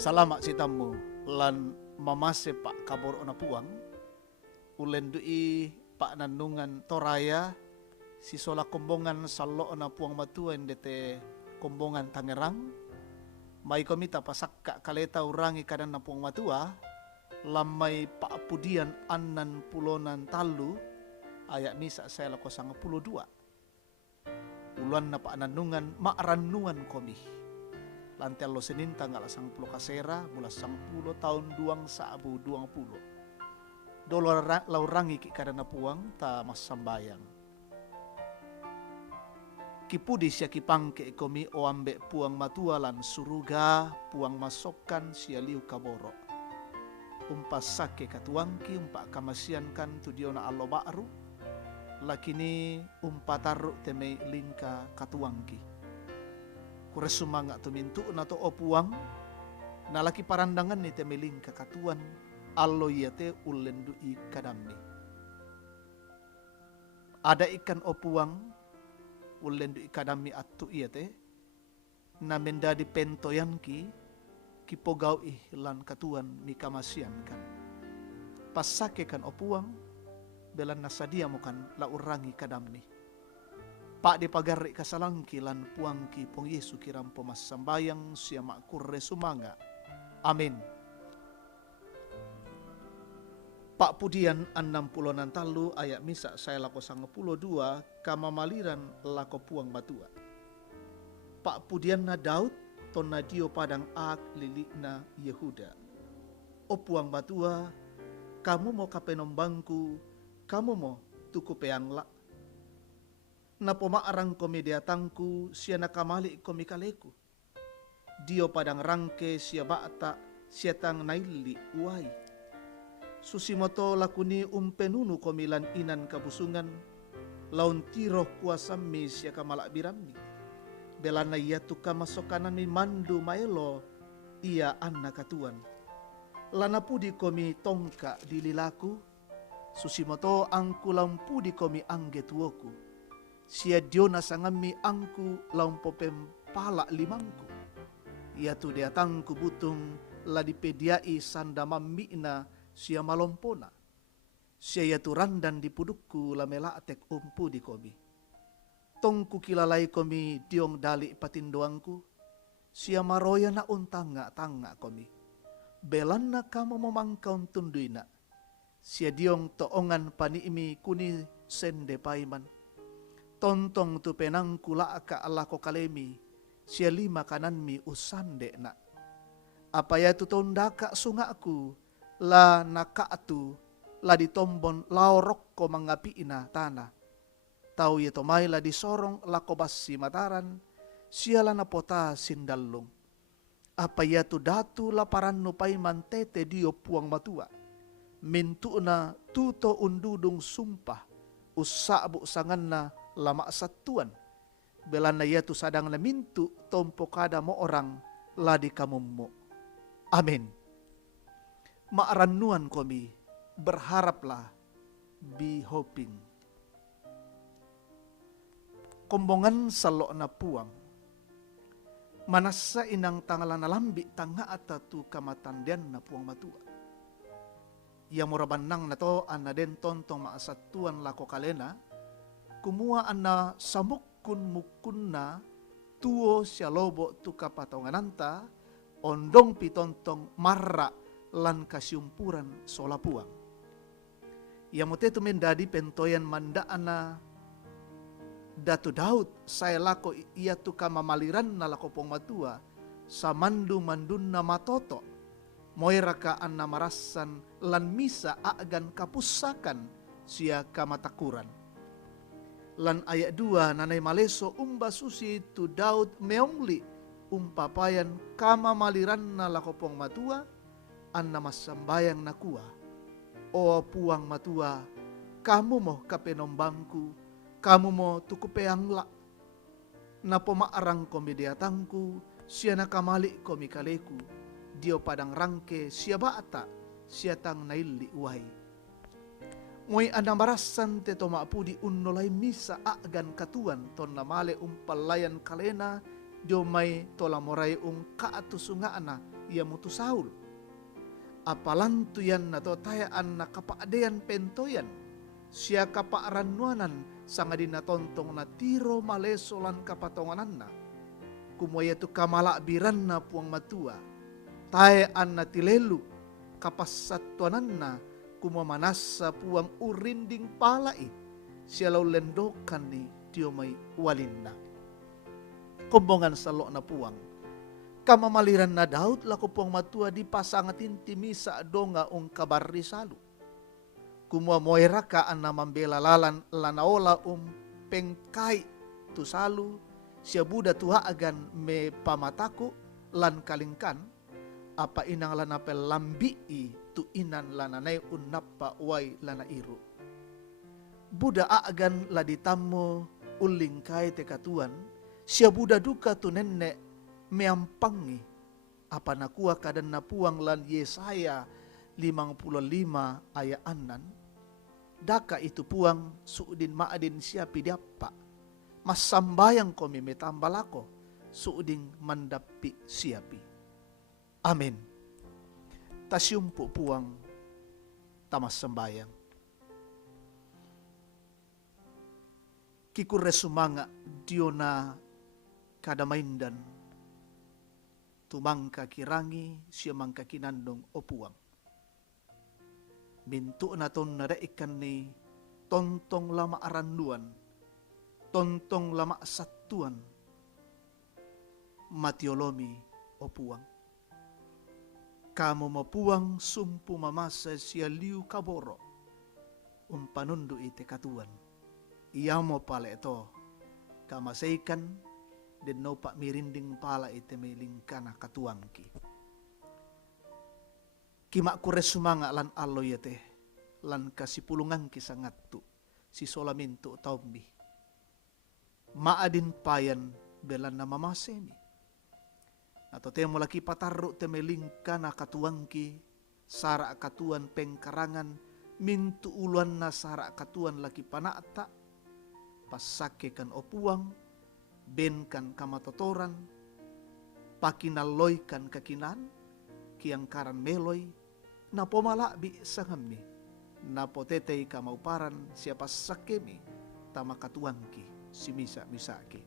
Salamat sitamu lan mamase pak kabor ona puang ulen dui pak nanungan toraya si sola kombongan salo ona puang matua indete kombongan Tangerang mai komita pasakka kaleta urangi kadan na puang matua lamai pak pudian anan pulonan talu ayak misa saya lako sanga pulo dua uluan na pak nanungan maaranungan komi lantai lo seninta ngala sang pulo kasera mula sang pulo tahun duang saabu duang pulo dolo laurangi ki kadana puang ta mas sambayang kipudi siya kipangke komi o ambe puang matua lan suruga puang masokan siya liu kaboro umpas sake katuangki umpa kamasian kan tu diona allo ba'ru lakini umpa taru temei lingka katuangki kuresumanga tumintu na to opuang nalaki parandangan ni temeling kakatuan allo yate ulendu i kadamni ada ikan opuang ulendu i kadamni attu yate na mendadi pentoyanki kipogau lan katuan mi kamasian kan pasake kan opuang belan nasadia mukan la urangi kadamni Pak di pagarri kasalangki lan puangki pong Yesu kiram pomas sambayang siya makurre sumanga. Amin. Pak pudian 60 talu ayat misa saya lako 92 kamamaliran lako puang matua. Pak pudian na Daud ton na dio padang ak lilikna Yehuda. O puang matua kamu mo kapenombangku kamu mo tuku peangla na pomaarang komi diatangku siya nakamali komi kaleku. Dio padang rangke siya bata siya tang naili uai. Susimoto lakuni umpenunu komi lan inan kabusungan laun tiroh kuasami siya kamalak birami. Belana iya tuka masokanan mi mandu maelo iya anna katuan. Lana pudi komi tongka dililaku susimoto angku lampudi komi angge tuoku. Sia diona sangami angku laumpo pempala limangku. Ia tu diatangku butung ladipediai sanda mamina sia malompona. Sia ia tu randan di pudukku lamela atek umpu di komi. Tongku kilalai komi diong dali patindoangku. Sia maroya na untanga komi. Belana kamu memangkaun tunduina. Sia diong toongan paniimi kuni sende paiman. Tontong tu penangku laaka Allah ko kalemi, siya lima kananmi usande na. Apa ya tu tondaka sungaku, la nakaatu, la ditombon laorok ko mangapi ina tanah. Tau ya tomay la disorong la ko basi mataran, siya la napota sindalong. Apa ya tu datu la paranno pay mantete dio puang matua. Mintu na tuto undudung sumpah, usabu sangan na lama satuan belana ia tu sadang na mintu tompo kada mo orang ladi kamummo. Amin. Maaranuan komi berharaplah, be hoping. Kombongan salo na puang manasa inang tangala na lambi tanga atatu kamatandian na puang matua. Ia murabanang na to anaden tontong maasatuan lako kalena kumua ana samukun mukun na tuo siya lobo tu kapatongananta ondong pitontong marra lan kasiumpuran solapuang. Ia mote tu mendadi pentoyan mandaan na datu Daud saya lako ia tu kamamaliran na lako pong matua sa mandu mandun na matoto moiraka anna marasan lan misa agan kapusakan siya kamatakuran. Lan ayat 2 nanay maleso umba susi tu Daud meongli umpapayan kama maliran na lakopong matua anna masambayang nakua. O puang matua, kamu mo kapenombangku, kamu mo tukupeangla. Na pomaarang komediatangku, siya nakamali komikaleku, dio padang rangke siya bata, siya tang naili uway. Moy anamarasan te toma pudi unnolay misa agan katuan ton namale umpalayan kalena Diomay tola moray kaatusunga ana ia mutu Saul. Apalantuyan na to tayaan na kapaadeyan pentoyan. Siya kapaarannuanan sanga dinatontong na tiro malesolan kapatonganan na. Kumaya tu kamalakbiran na puang matua. Tayaan na tilelu kapasatuanan na kumamanasa puang urinding palai. Siya law lendokan ni Diomay walinda. Kumbongan salok na puang. Kamamaliran na Daud lako puang matua di pasangatin timisa donga kabar risalu. Kumua moira ka na mambela lalan lanaola pengkai tu salu. Siya buda tuha agan me pamataku lan kalingkan. Apa inang lanapel lambii tu inan lananay unapa way lanairu. Buda agan laditamo uling kai tekatuan. Siya buda duka tu nenek meampangi. Apa nakuha kadan napuang lan Yesaya 55 ayat 6. Daka itu puang suudin maadin siapi diapa. Mas sambayang ko mimetambalako suuding mandapi siapi. Amin. Tasyumpu puang tamas sambayang. Kikure sumanga diona kadamaindan tumangka kirangi siya mangka kinandong opuang. Mintu na ton naraikan ni tontong lama aranduan, tontong lama satuan, matiolomi opuang. Kamu mapuang sumpu mamasa siya liu kaboro, panundu ite katuan. Iya mo pala ito, kamasaikan, den no pak mirinding pala ite melingkana katuangki. Kimak kure sumanga lan allo yete, lan kasipulungan kisangat tu, si solamintu taumbi. Maadin payan belan na mamasemi. Atau temo laki patarru temelingkana katuangki, sara katuan pengkarangan, mintu uluan na sara katuan laki panata, pasakekan opuang, benkan kamatotoran, pakinaloykan kakinan, kiangkaran meloy, napo malabi sangami, napo tetei kamauparan siapa sakemi, tamakatuangki, si misa-misaki.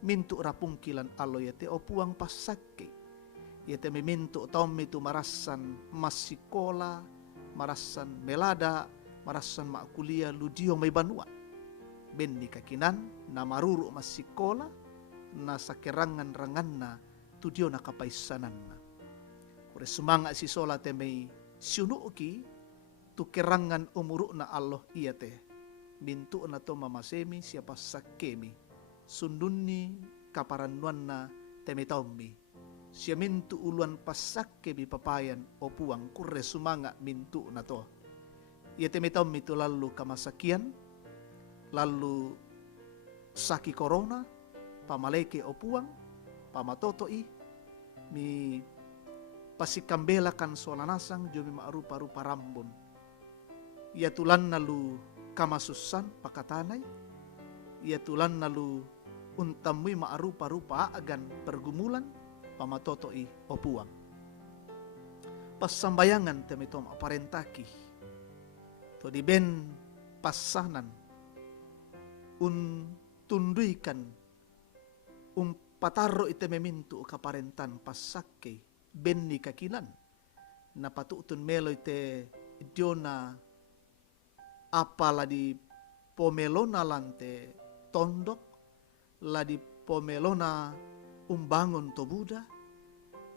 Mintu rapungkilan aloy yate opuang pasake, yate memintu taumi tu marasan masikola, marasan melada, marasan makulia ludio may banua. Ben di kakinan na maruru masikola na sakerangan ranganna tudio na kapaisanan na. Kure sumanga si sola temei siunuki tu kerangan umuru na Allah iya te. Mintu na to mamasemi siapa sakemi sundunni kaparanuan na teme taumbi. Siya mintu uluan pasakemi papayan opuang kure sumanga mintu na to. Iya teme taumbi tu lalu kamasakian, lalu saki corona, pamaleke opuang, pamatotoi, mi pasikambela kan solanasang jomi maarupa-rupa rambon. Ia tulan nalu kamasusan pakatanay, ia tulan nalu untamui maarupa-rupa agan pergumulan, pamatotoi opuang. Pasambayangan temitom aparentaki, to di ben pasanan, tunduikan pataro ite memintu kaparentan pasake benni kakinan na patutun melo ite diona apala di pomelona lante tondok la di pomelona umbangon to Buddha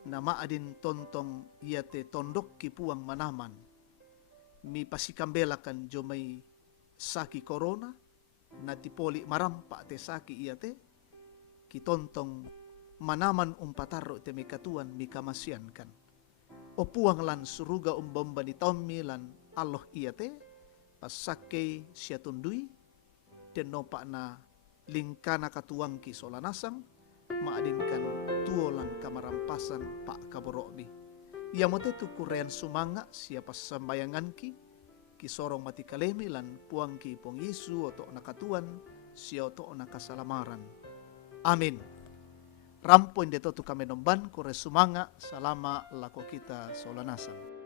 na maadin tontong iate tondok kipuang manaman mi pasikambelakan jomay saki corona na tipoli marampa te saki iya te kitontong manaman pataro te mikatuan mikamasian kan opuang lan suruga bomba ni tommi lan Allah iya te pasake siya tundui den nopa na lingkana katuangki solanasang maadinkan tuo lan kamarampasan pak kaborobi iya mo te tu kurean sumanga siya pasambayanganki kisorong mati kalemi lan puangki pong Yesu oto nakatuan siya oto nakasalamaran. Amin. rampo inde tu kami nomban kore sumanga salama lako kita solanasang.